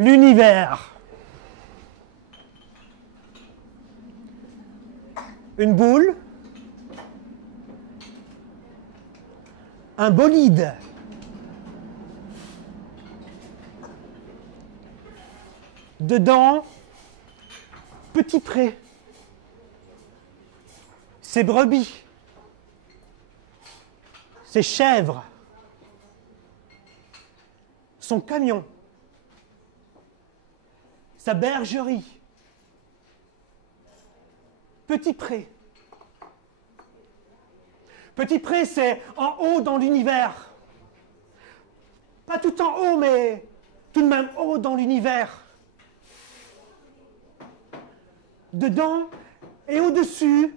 l'univers. Une boule, un bolide. Dedans, petit pré. Ses brebis. Ses chèvres. Son camion. Sa bergerie. Petit pré. Petit pré, c'est en haut dans l'univers. Pas tout en haut, mais tout de même haut dans l'univers. Dedans et au-dessus,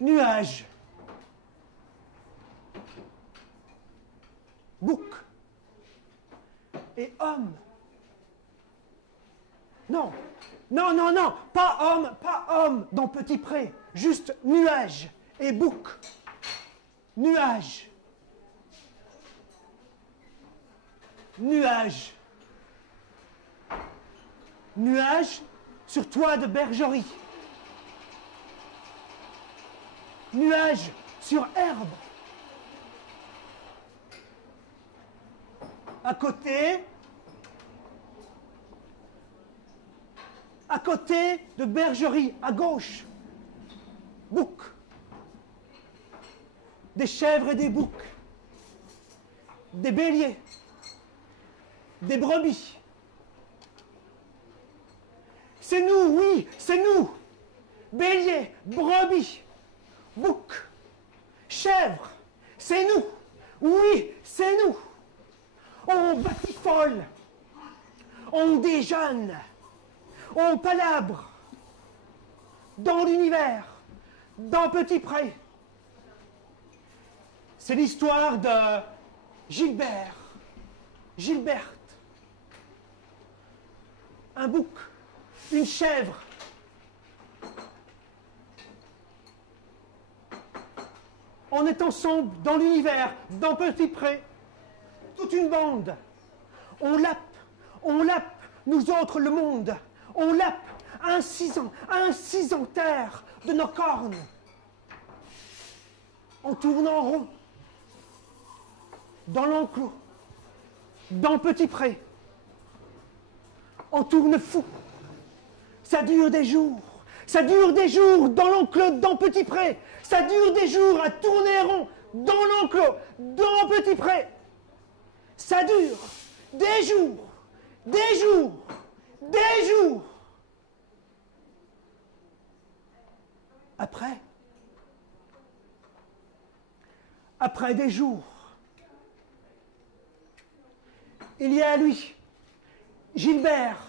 nuages. Bouc. Et homme. Non, non, non, non, pas homme dans Petit Pré. Juste nuages et bouc. Nuages. Nuages. Nuages sur toit de bergerie. Nuages sur herbe. À côté de bergerie, à gauche, bouc. Des chèvres et des boucs. Des béliers. Des brebis. C'est nous, oui, c'est nous. Béliers, brebis, boucs, chèvres, c'est nous. Oui, c'est nous. On batifole, on déjeune, on palabre dans l'univers, dans Petit Pré. C'est l'histoire de Gilbert, Gilberte, un bouc, une chèvre. On est ensemble dans l'univers, dans Petit Pré. Toute une bande. On lappe, nous autres, le monde. On lappe, incisant terre de nos cornes. On tourne en rond. Dans l'enclos. Dans Petit Pré. On tourne fou. Ça dure des jours. Ça dure des jours dans l'enclos, dans Petit Pré. Ça dure des jours à tourner rond dans l'enclos, dans Petit Pré. Ça dure des jours, des jours, des jours. Après des jours, il y a lui, Gilbert,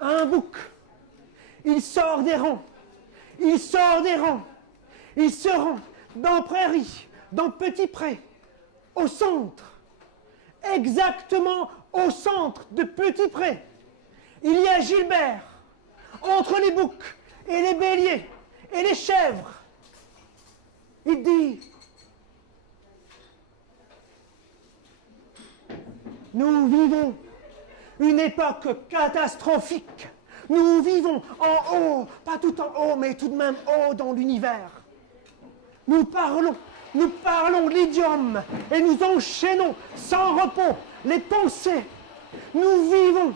un bouc. Il sort des rangs, il sort des rangs, il se rend dans Prairie, dans Petit Pré, au centre. Exactement au centre de Petit Pré, il y a Gilbert, entre les boucs et les béliers et les chèvres. Il dit, nous vivons une époque catastrophique. Nous vivons en haut, pas tout en haut, mais tout de même haut dans l'univers. Nous parlons l'idiome et nous enchaînons sans repos les pensées. Nous vivons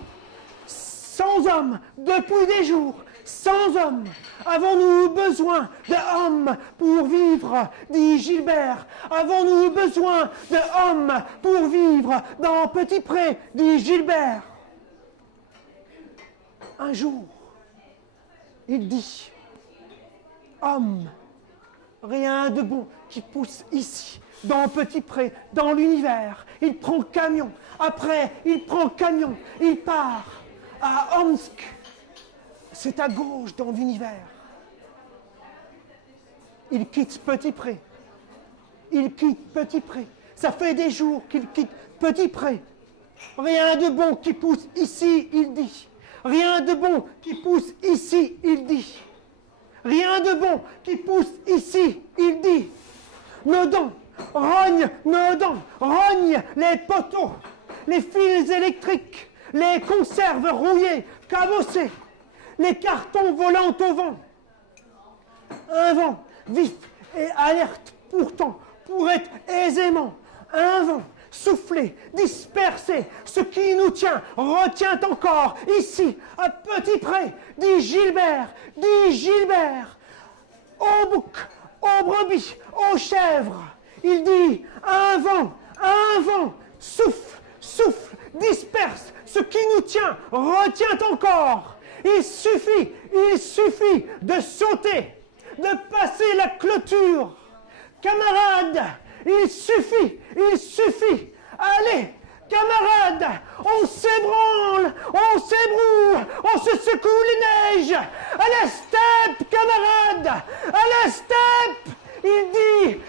sans hommes depuis des jours, sans hommes. Avons-nous besoin d'hommes pour vivre, dit Gilbert. Avons-nous besoin d'hommes pour vivre dans Petit Pré, dit Gilbert. Un jour, il dit, homme, rien de bon qui pousse ici, dans Petit Pré, dans l'univers. Il prend camion. Après, il prend camion. Il part à Omsk. C'est à gauche dans l'univers. Il quitte Petit Pré. Il quitte Petit Pré. Ça fait des jours qu'il quitte Petit Pré. Rien de bon qui pousse ici, il dit. Rien de bon qui pousse ici, il dit. Rien de bon qui pousse ici, il dit. Nos dents, rogne nos dents, rogne les poteaux. les fils électriques, les conserves rouillées, cabossées, les cartons volant au vent. Un vent vif et alerte pourtant pourrait aisément, un vent soufflé, dispersé, ce qui nous tient, retient encore, ici, à petit près, dit Gilbert, aux boucs, aux brebis, aux chèvres. Il dit, un vent, souffle, disperse, ce qui nous tient, retient encore. Il suffit de sauter, de passer la clôture. Camarades, il suffit, allez, camarades, on s'ébranle, on s'ébroue, on se secoue les neiges, à la steppe, camarades, à la steppe, il dit,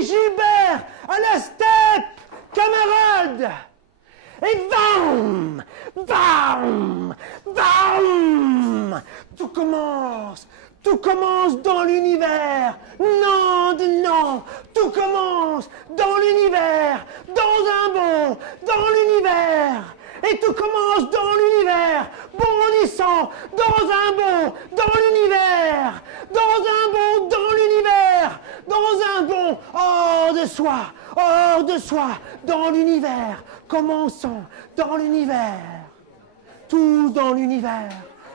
Gilbert, à la steppe, camarades. Et bam, bam, bam, tout commence dans l'univers. Non, tout commence dans l'univers, dans un bond, dans l'univers. Et tout commence dans l'univers, bondissant, dans un bond, dans l'univers, dans un bond, dans l'univers, dans un bond, hors de soi, dans l'univers, commençant dans l'univers, tout dans l'univers,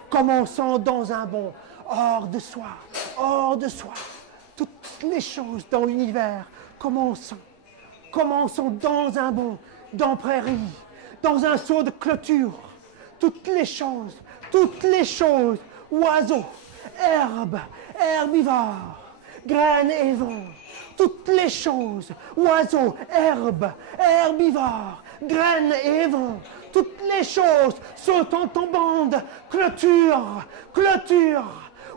commençant dans un bond, hors de soi, toutes les choses dans l'univers, commençant dans un bond, dans prairie, dans un seau de clôture, toutes les choses, oiseaux, herbes, herbivores, graines et vent, toutes les choses, oiseaux, herbes, herbivores, graines et vent, toutes les choses sautant en bande, clôture,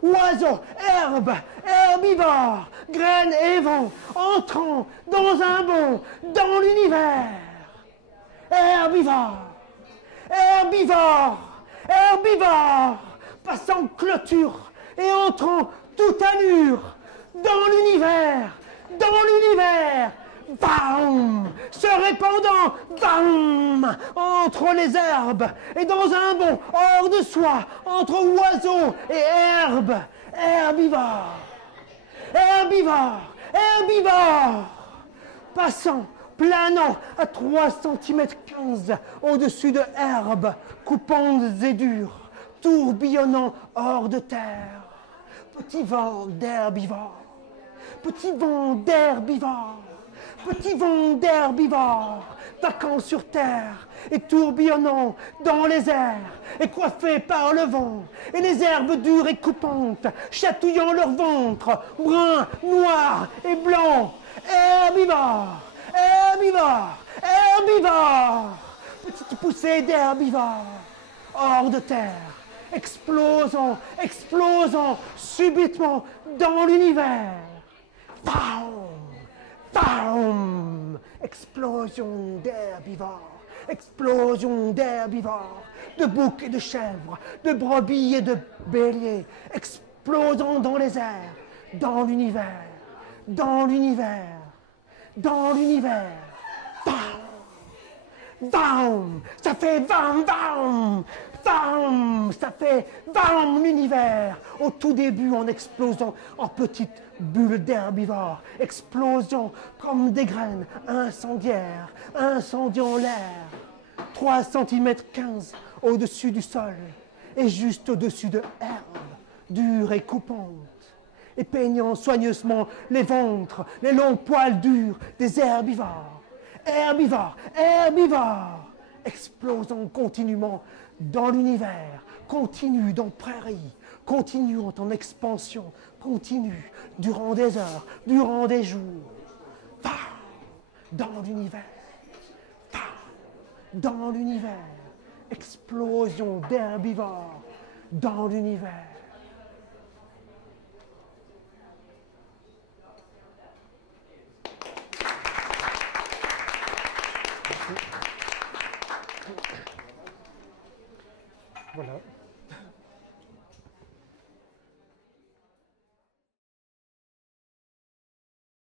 oiseaux, herbes, herbivores, graines et vent, entrant dans un bond, dans l'univers. Herbivore, passant clôture et entrant tout allure dans l'univers, bam, se répandant, bam, entre les herbes et dans un bond hors de soi, entre oiseaux et herbes, herbivore, passant, planant à 3,15 cm au-dessus de herbes, coupantes et dures, tourbillonnant hors de terre. Petit vent d'herbivore, vacant sur terre et tourbillonnant dans les airs, et coiffés par le vent, et les herbes dures et coupantes, chatouillant leur ventre, brun, noir et blanc. Herbivore, petite poussée d'herbivore, hors de terre, explosant subitement dans l'univers. Bam, explosion d'herbivores, de boucs et de chèvres, de brebis et de béliers, explosant dans les airs, dans l'univers. Bam, ça fait bam, ça fait bam l'univers. Au tout début, en explosant en petites bulles d'herbivores, explosion comme des graines incendiaires, incendiant l'air. 3,15 cm au-dessus du sol et juste au-dessus de herbes dures et coupantes, et peignant soigneusement les ventres, les longs poils durs des herbivores. Explosant continuellement dans l'univers, continue dans prairie, continuant en expansion, continue durant des heures, durant des jours. Dans l'univers, explosion d'herbivores dans l'univers.